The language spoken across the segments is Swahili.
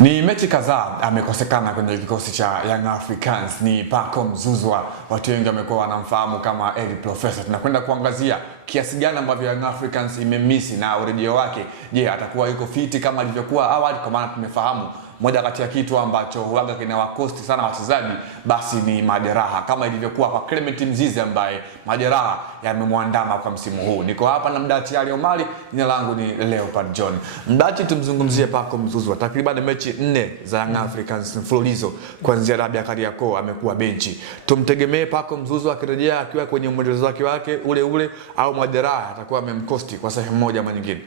Ni mechi kadhaa amekosekana kwenye kikosi cha Young Africans. Ni Pacome Zouzoua, watu wengi wamekuwa wanamfahamu kama El Professor. Tunakwenda kuangazia kiasi gani ambavyo Young Africans imemisi na urejeo wake. Je, atakuwa yuko fiti kama alivyokuwa awali? Kwa maana tumefahamu moja kati ya kitu ambacho huaga kinawakosti sana wachezaji basi ni majeraha, kama ilivyokuwa kwa Clement Mzize ambaye majeraha yamemwandama kwa msimu huu. Niko hapa na Mdachi Ali Omari, jina langu ni Leopard John. Mdachi, tumzungumzie Pacome Zouzoua. Takriban mechi 4 za Young Africans mfululizo kuanzia dabi ya Kariakoo amekuwa benchi. Tumtegemee Pacome Zouzoua akirejea akiwa kwenye mwendelezo wake ule au majeraha atakuwa amemkosti kwa sehemu moja ama nyingine?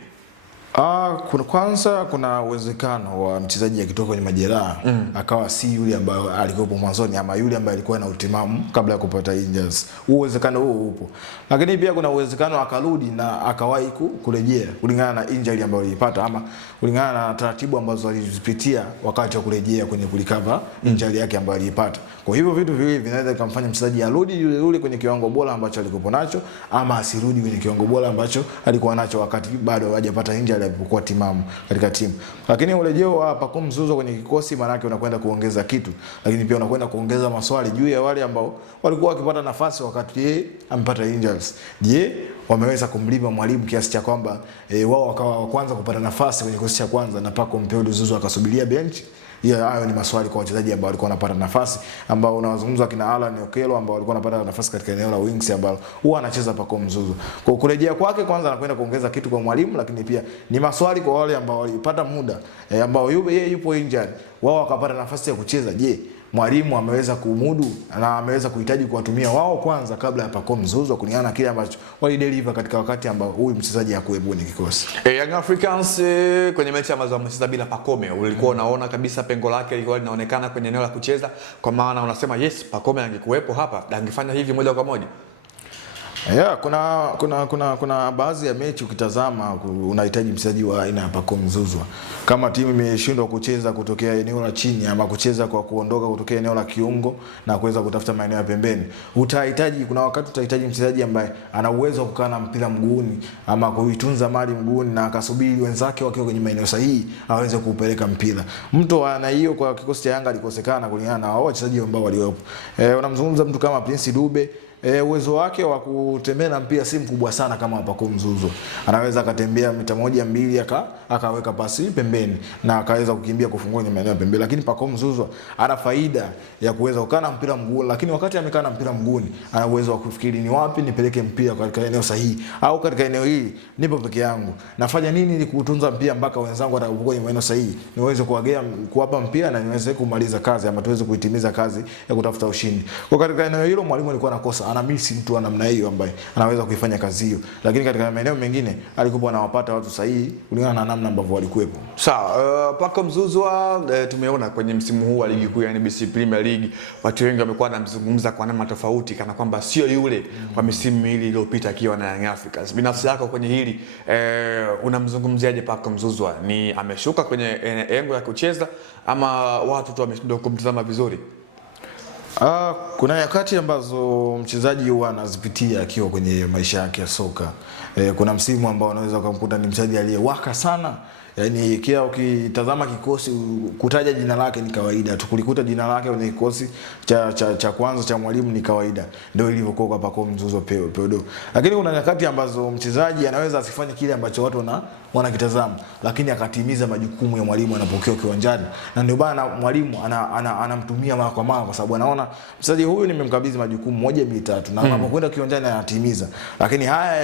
Kwanza kuna uwezekano wa mchezaji akitoka kwenye majeraha akawa si yule ambaye alikuwa mwanzoni ama yule ambaye alikuwa na utimamu kabla ya kupata injuries. Uwezekano huo upo. Lakini pia kuna uwezekano akarudi na akawahi kurejea kulingana na injury ambayo alipata ama kulingana na taratibu ambazo alizipitia wakati wa kurejea kwenye kulikava injury yake ambayo alipata. Kwa hivyo vitu viwili vinaweza kumfanya mchezaji arudi yule kwenye kiwango bora ambacho alikuwa nacho ama asirudi kwenye kiwango bora ambacho alikuwa nacho wakati bado hajapata injury alipokuwa timamu katika timu. Lakini urejeo wa Pacome Zouzoua kwenye kikosi maana yake unakwenda kuongeza kitu, lakini pia unakwenda kuongeza maswali juu ya wale ambao walikuwa wakipata nafasi wakati yeye amepata injuries. Je, wameweza kumlipa mwalimu kiasi cha kwamba wao wakawa wa kwanza kupata nafasi kwenye kikosi cha kwanza na Pacome Zouzoua akasubiria bench? Hayo ni maswali kwa wachezaji ambao walikuwa wanapata nafasi, ambao unawazungumza kina Alan Okello ambao walikuwa wanapata nafasi katika eneo la wings ambao huwa anacheza Pacome Zouzoua. Kwa kurejea kwake kwanza anakwenda kuongeza kitu kwa mwalimu, lakini pia ni maswali kwa wale ambao walipata muda ambao yeye yupo injured, wao wakapata nafasi ya kucheza. Je, mwalimu ameweza kumudu na ameweza kuhitaji kuwatumia wao kwanza kabla ya Pacome Zouzoua kulingana na kile ambacho walideliver katika wakati ambao huyu mchezaji hakuwepo kwenye kikosi. Young Africans kwenye mechi ambazo wamecheza bila Pacome, ulikuwa unaona kabisa pengo lake lilikuwa linaonekana kwenye eneo la kucheza, kwa maana unasema yes, Pacome angekuwepo hapa angefanya hivi moja kwa moja. Kuna baadhi ya mechi ukitazama unahitaji mchezaji wa aina ya Pacome Zouzoua. Kama timu imeshindwa kucheza kutokea eneo la chini ama kucheza kwa kuondoka kutokea eneo la kiungo na kuweza kutafuta maeneo ya pembeni, kuna wakati utahitaji mchezaji ambaye ana uwezo wa kukaa na mpira mguuni ama kuitunza mali mguuni na akasubiri wenzake wakiwa kwenye maeneo sahihi aweze kuupeleka mpira. Mtu ana hiyo kwa kikosi cha Yanga alikosekana kulingana na wao wachezaji ambao waliopo. Unamzungumza mtu kama Prince Dube, uwezo wake wa kutembea na mpira si mkubwa sana kama Pacome Zouzoua. Anaweza akatembea mita 1-2 akaweka pasi pembeni na akaweza kukimbia kufungua kwenye maeneo pembeni, lakini Pacome Zouzoua ana faida ya kuweza kukaa na mpira mguuni, lakini wakati amekaa na mpira mguuni ana uwezo wa kufikiri ni wapi nipeleke mpira katika eneo sahihi, au katika eneo hili nipo peke yangu nafanya nini ili kuutunza mpira mpaka wenzangu watakapokuwa kwenye maeneo sahihi niweze kuwapa mpira na niweze kumaliza kazi ama tuweze kuitimiza kazi ya kutafuta ushindi. Kwa katika eneo hilo mwalimu alikuwa anakosa, anamisi mtu wa namna hiyo ambaye anaweza kuifanya kazi hiyo, lakini katika maeneo mengine alikuwa anawapata watu sahihi kulingana na namna ambavyo walikuwepo. Sawa, Pacome Zouzoua tumeona kwenye msimu huu wa ligi kuu ya NBC Premier League watu wengi wamekuwa wanamzungumza kwa namna tofauti kana kwamba sio yule kwa misimu miwili iliyopita akiwa na Young Africans. Binafsi yako kwenye hili unamzungumziaje Pacome Zouzoua? Ni ameshuka kwenye engo ya kucheza ama watu tu wameshindwa kumtazama vizuri? Kuna nyakati ambazo mchezaji huwa anazipitia akiwa kwenye maisha yake ya soka. Kuna msimu ambao unaweza kumkuta ni mchezaji aliyewaka sana. Yaani kia ukitazama kikosi kutaja jina lake ni kawaida. Tukulikuta jina lake kwenye kikosi cha kwanza cha mwalimu ni kawaida. Ndio ilivyokuwa kwa Pacome Zouzoua Peodo. Lakini kuna nyakati ambazo mchezaji anaweza asifanye kile ambacho watu wanakitazama, lakini akatimiza majukumu ya mwalimu anapokuwa kiwanjani. Na ndio bana mwalimu anamtumia mara kwa mara kwa sababu anaona mchezaji huyu nimemkabidhi majukumu 1 2 3 na anapokwenda kiwanjani anatimiza. Lakini haya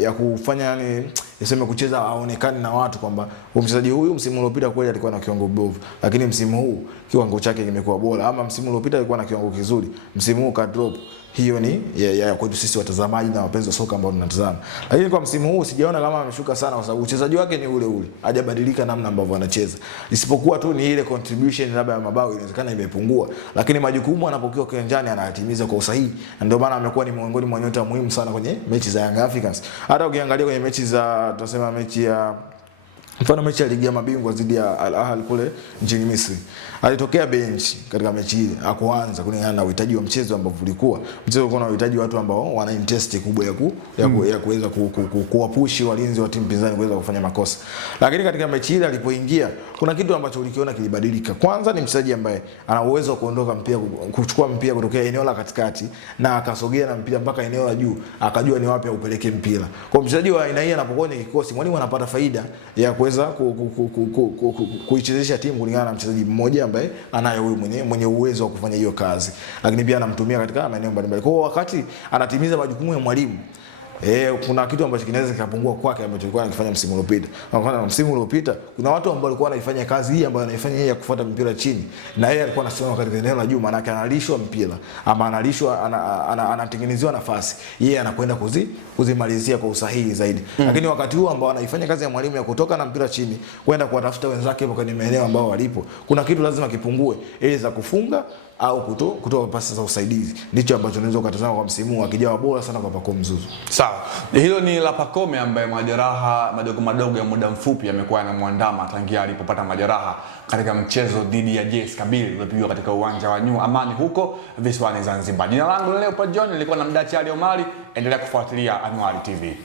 ya kufanya yani niseme kucheza aonekane na watu kwamba mchezaji huyu msimu uliopita kweli alikuwa na kiwango bovu, lakini msimu huu kiwango chake kimekuwa bora, ama msimu uliopita alikuwa na kiwango kizuri, msimu huu ka drop. Hiyo ni ya kwetu sisi watazamaji na wapenzi wa soka ambao tunatazama. Lakini kwa msimu huu sijaona kama ameshuka sana kwa sababu uchezaji wake ni ule ule. Hajabadilika namna ambavyo anacheza. Isipokuwa tu ni ile contribution labda ya mabao inawezekana imepungua, lakini majukumu anapokuwa kiwanjani anayatimiza kwa usahihi. Ndio maana amekuwa ni miongoni mwa nyota muhimu sana kwenye mechi za Young Africans. Hata ukiangalia kwenye mechi za tunasema mechi ya Mfano mechi ya ligi ya mabingwa dhidi ya Al Ahly kule nchini Misri. Alitokea bench katika mechi ile, hakuanza kulingana na uhitaji wa mchezo ambao ulikuwa. Mchezo ulikuwa na uhitaji watu ambao wana intensity kubwa ya kuweza kuwapushi walinzi wa timu pinzani kuweza kufanya makosa. Lakini katika mechi ile alipoingia, kuna kitu ambacho ulikiona kilibadilika. Kwanza ni mchezaji ambaye ana uwezo wa kuondoka mpira, kuchukua mpira kutokea eneo la katikati na akasogea na mpira mpaka eneo la juu, akajua ni wapi aupeleke mpira. Kwa mchezaji wa aina hii anapokuwa kwenye kikosi, mwalimu anapata faida ya kuweza kuichezesha timu kulingana na mchezaji mmoja ambaye anaye huyu mwenye uwezo wa kufanya hiyo kazi, lakini pia anamtumia katika maeneo mbalimbali. Kwa hiyo wakati anatimiza majukumu ya mwalimu, kuna kitu ambacho kinaweza kikapungua kwake ambacho alikuwa anakifanya msimu uliopita. Kwa mfano msimu uliopita kuna watu ambao walikuwa wanaifanya kazi hii ambayo anaifanya yeye ya kufuata mpira chini, na yeye alikuwa anasimama katika eneo la juu, maana yake analishwa mpira ama anatengenezewa nafasi, yeye anakwenda kuzimalizia kwa usahihi zaidi. Lakini wakati huo ambao anaifanya kazi ya mwalimu ya kutoka na mpira chini kwenda kuwatafuta wenzake hapo kwenye maeneo ambao walipo, kuna kitu lazima kipungue ili za kufunga au kutoa pasi za usaidizi. Ndicho ambacho unaweza ukatazama kwa msimu akijawa bora sana kwa Pacome Zouzoua. Sawa. Hilo ni la Pacome ambaye majeraha madogo ya muda mfupi yamekuwa yanamwandama tangia alipopata majeraha katika mchezo dhidi ya JS Kabylie uliopigwa katika uwanja wa New Amani huko visiwani Zanzibar. Jina langu leo John, nilikuwa na Mdachi Ali Omari. Endelea kufuatilia Anuari TV.